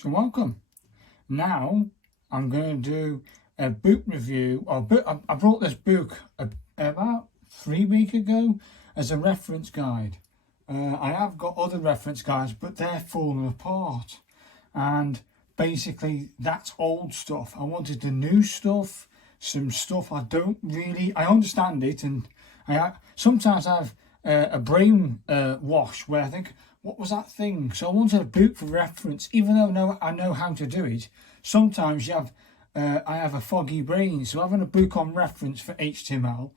So welcome. Now I'm going to do a book review. I brought this book about 3 weeks ago as a reference guide. I have got other reference guides, but they're falling apart. And basically that's old stuff. I wanted the new stuff, some stuff I understand it, and sometimes I have a brain wash where I think, what was that thing? So I wanted a book for reference, even though I know how to do it. Sometimes I have a foggy brain, so having a book on reference for HTML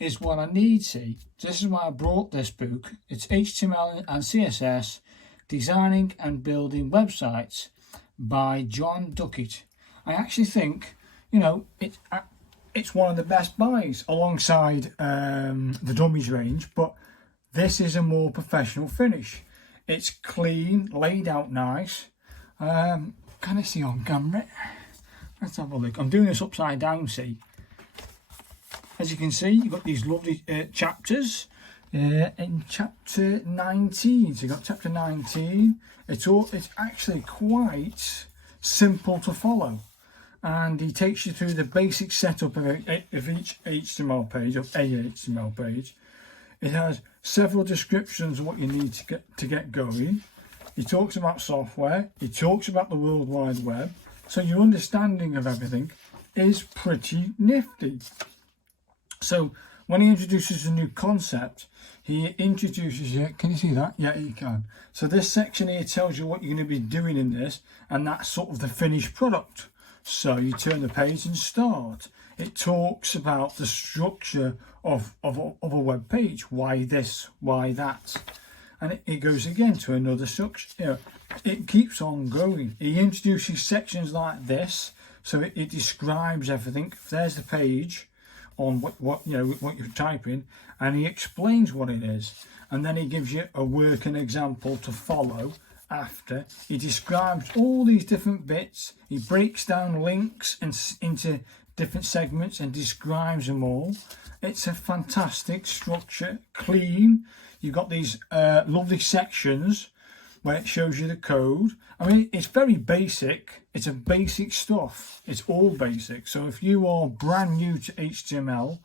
is what I need. See, this is why I brought this book. It's HTML and CSS, Designing and Building Websites by John Duckett. I actually think, it's one of the best buys alongside the Dummies range, but this is a more professional finish. It's clean, laid out nice. Can I see on camera? Let's have a look. I'm doing this upside down, see. As you can see, you've got these lovely chapters. In chapter 19, so you've got chapter 19. It's actually quite simple to follow. And he takes you through the basic setup of each HTML page, of a HTML page. It has several descriptions of what you need to get going. He talks about software. He talks about the World Wide Web. So your understanding of everything is pretty nifty. So when he introduces a new concept, he introduces you. Can you see that? Yeah, you can. So this section here tells you what you're going to be doing in this, and that's sort of the finished product. So you turn the page and start. It talks about the structure of a web page. Why this? Why that? And it goes again to another structure. It keeps on going. He introduces sections like this, so it describes everything. There's the page on what you're typing, and he explains what it is, and then he gives you a working example to follow. After he describes all these different bits, he breaks down links into different segments and describes them all. It's a fantastic structure, clean. You've got these lovely sections where it shows you the code. I mean, it's very basic. It's a basic stuff. It's all basic. So if you are brand new to HTML,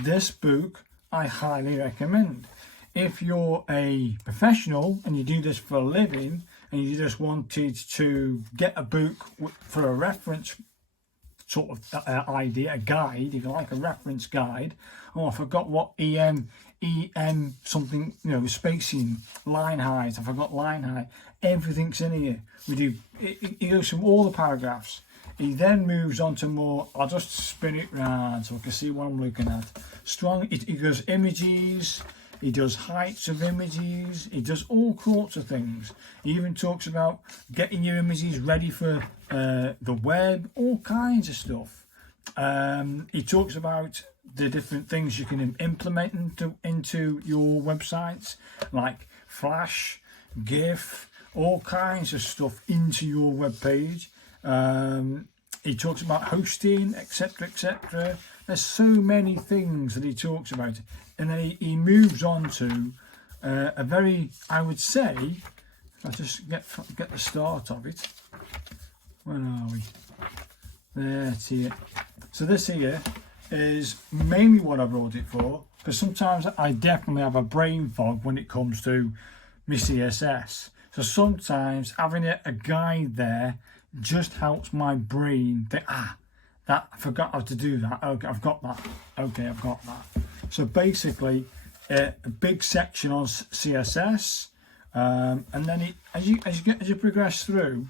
this book I highly recommend. If you're a professional and you do this for a living and you just wanted to get a book for a reference sort of idea, a guide, if you like, a reference guide. Oh, I forgot what EM something, spacing, line height. I forgot line height. Everything's in here. He goes through all the paragraphs. He then moves on to more. I'll just spin it round so I can see what I'm looking at. He goes images. He does heights of images. He does all sorts of things. He even talks about getting your images ready for the web, all kinds of stuff. He talks about the different things you can implement into your websites, like Flash, GIF, all kinds of stuff into your web page. He talks about hosting, etc., etc. There's so many things that he talks about, and then he moves on to a very, I would say, let's just get the start of it. Where are we? There, it's here. So this here is mainly what I brought it for, because sometimes I definitely have a brain fog when it comes to my CSS. So sometimes having a guide there just helps my brain think, that I forgot how to do that. Okay, I've got that. Okay, I've got that. So basically, a big section on CSS, and then as you progress through,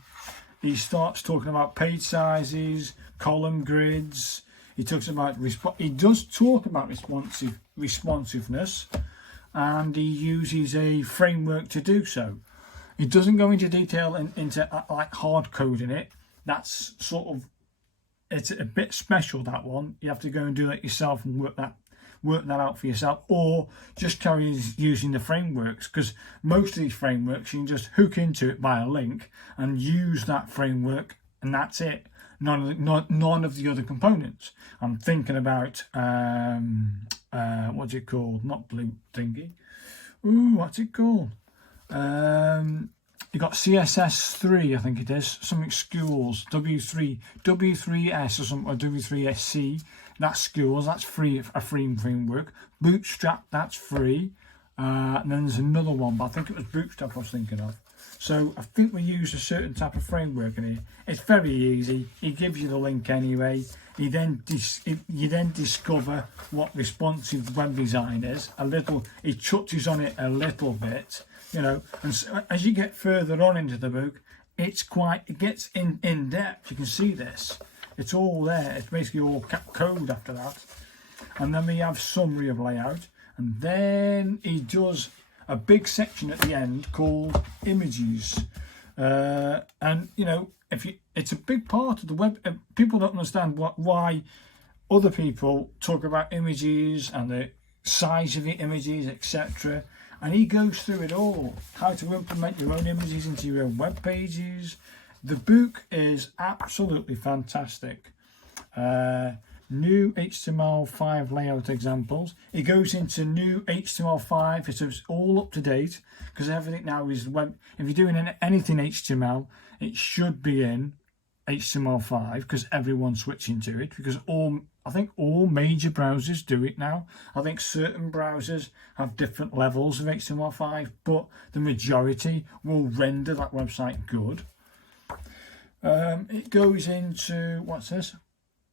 he starts talking about page sizes, column grids. He talks about he does talk about responsiveness, and he uses a framework to do so. He doesn't go into detail into like hard coding it. That's sort of, it's a bit special, that one. You have to go and do that yourself and work that out for yourself, or just carry using the frameworks, because most of these frameworks you can just hook into it by a link and use that framework, and that's it. None of the other components. I'm thinking about what's it called? Not blue thingy. Ooh, what's it called? you got CSS3, I think it is, something schools, W3S or something, or W3SC, that's schools, that's free, a free framework. Bootstrap, that's free. And then there's another one, but I think it was Bootstrap I was thinking of. So I think we use a certain type of framework in here. It's very easy. He gives you the link anyway. You then discover what responsive web design is. He touches on it a little bit, you know. And so as you get further on into the book, it gets in depth. You can see this. It's all there. It's basically all code after that. And then we have summary of layout, and then he does a big section at the end called images, and you know, it's a big part of the web. People don't understand why other people talk about images and the size of the images, etc. And he goes through it all, how to implement your own images into your own web pages. The book is absolutely fantastic. New HTML5 layout examples. It goes into new HTML5, it's all up to date, because everything now is web. If you're doing anything HTML, it should be in HTML5, because everyone's switching to it, because I think all major browsers do it now. I think certain browsers have different levels of HTML5, but the majority will render that website good. It goes into, what's this?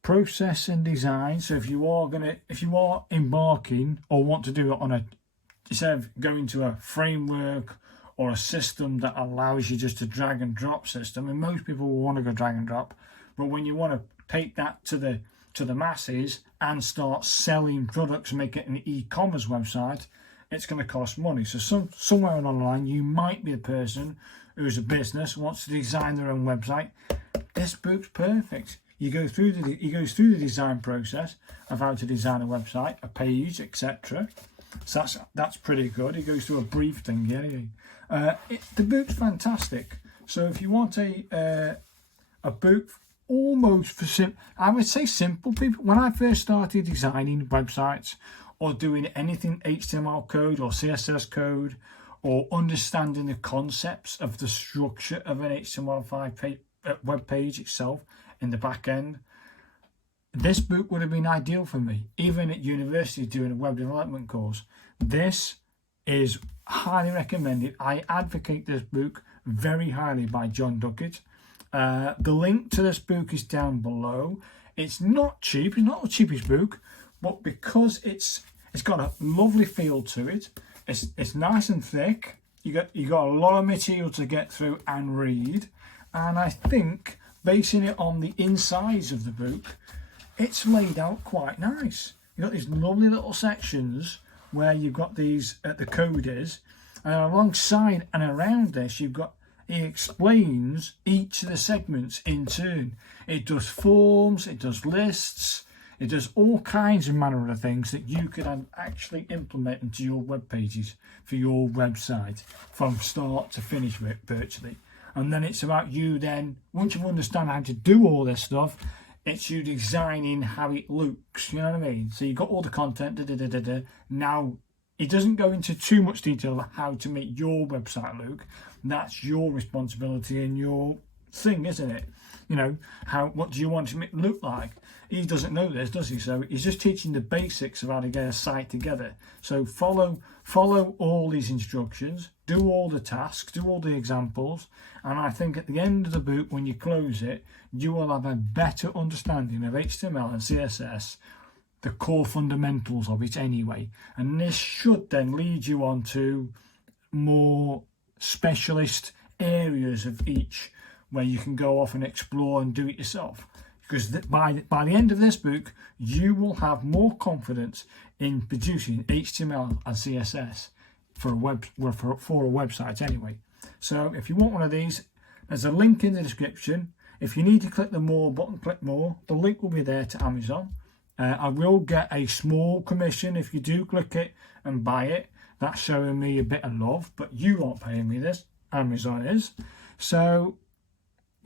Process and design. So if you are embarking or want to do it instead of going to a framework or a system that allows you just to drag and drop system, and most people will want to go drag and drop, but when you want to take that to the masses and start selling products and make it an e-commerce website, it's going to cost money. So somewhere along the line, you might be a person who's a business, wants to design their own website. This book's perfect. He goes through the design process of how to design a website, a page, etc. So that's pretty good. He goes through a brief thing here. The book's fantastic. So if you want a book almost for I would say simple people. When I first started designing websites or doing anything HTML code or CSS code or understanding the concepts of the structure of an HTML5 web page itself, in the back end, this book would have been ideal for me. Even at university doing a web development course, this is highly recommended. I advocate this book very highly by John Duckett. The link to this book is down below. It's not cheap. It's not the cheapest book, but because it's got a lovely feel to it, it's nice and thick. You got a lot of material to get through and read, and I think, basing it on the insides of the book, it's laid out quite nice. You've got these lovely little sections where you've got these, the code is, and alongside and around this, he explains each of the segments in turn. It does forms, it does lists, it does all kinds of manner of things that you could actually implement into your web pages for your website from start to finish virtually. And then it's about you then, once you understand how to do all this stuff, it's you designing how it looks, you know what I mean? So you've got all the content, Now, it doesn't go into too much detail of how to make your website look. That's your responsibility and your thing, isn't it? You know, what do you want to look like? He doesn't know this, does he? So he's just teaching the basics of how to get a site together. So follow all these instructions, do all the tasks, do all the examples, and I think at the end of the book, when you close it, you will have a better understanding of HTML and CSS, the core fundamentals of it anyway. And this should then lead you on to more specialist areas of each, where you can go off and explore and do it yourself. Because by the end of this book, you will have more confidence in producing HTML and CSS for a website anyway. So if you want one of these, there's a link in the description. If you need to click the more button, click more. The link will be there to Amazon. I will get a small commission if you do click it and buy it. That's showing me a bit of love, but you aren't paying me this. Amazon is. So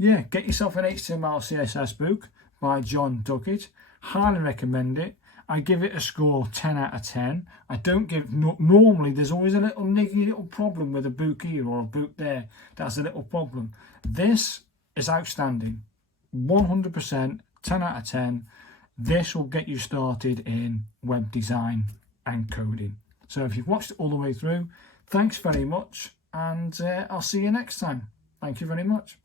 yeah, get yourself an HTML CSS book by John Duckett. Highly recommend it. I give it a score 10 out of 10. I don't give, normally there's always a little niggy little problem with a book here or a book there. That's a little problem. This is outstanding. 100%, 10 out of 10. This will get you started in web design and coding. So if you've watched it all the way through, thanks very much, and I'll see you next time. Thank you very much.